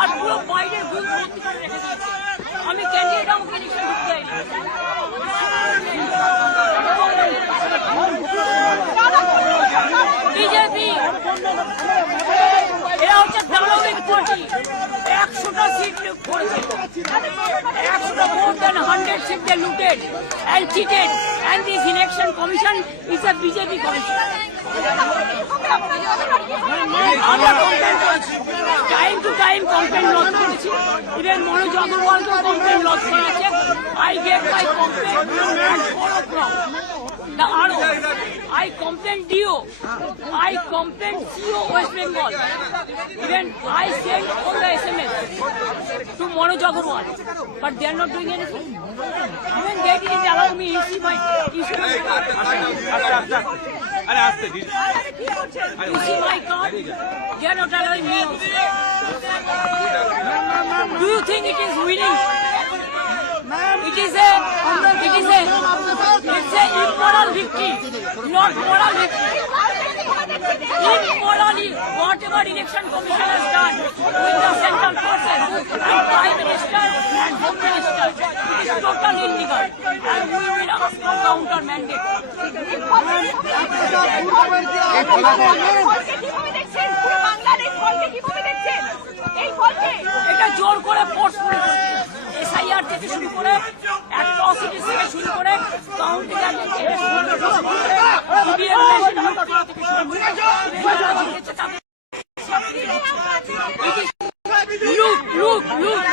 আর পুরো বাইরের ভুল ভর্তি করে রেখে দিয়েছে। আমি ক্যান্ডিডেট আমাকে ইলেকশন ঢুকতে বিজেপি এরা হচ্ছে দানবিক পার্টি। 100টা সিট করেছে, 100টা more than 100 seats they looted and cheated, and this election commission is a BJP commission. আমরা কমপ্লেন করেছি, time to time complain lodge করেছি, ইভেন মনোজ আগরওয়ালকেও কমপ্লেন লজ করেছে। I gave my complaint at 4 o'clock. The RO, I complained DO, I complained CO West Bengal. Even I sent all the SMS to Manoj Agarwal, but they are not doing anything. Even they didn't allow me to see my card. They are not allowing me. Do you think it is winning? It's a immoral victory, not moral victory. Immorally, whatever election commission has done with the central forces and prime minister and home minister, it is totally illegal, and we will ask for counter mandate. এটা জোর করে ফোর্স করে SIR থেকে শুরু করে অ্যাট্রসিটিস থেকে শুরু করে কাউন্টিং এজেন্ট থেকে শুরু করে ইভিএম মেশিন লুট করা থেকে শুরু করে লুট লুট লুট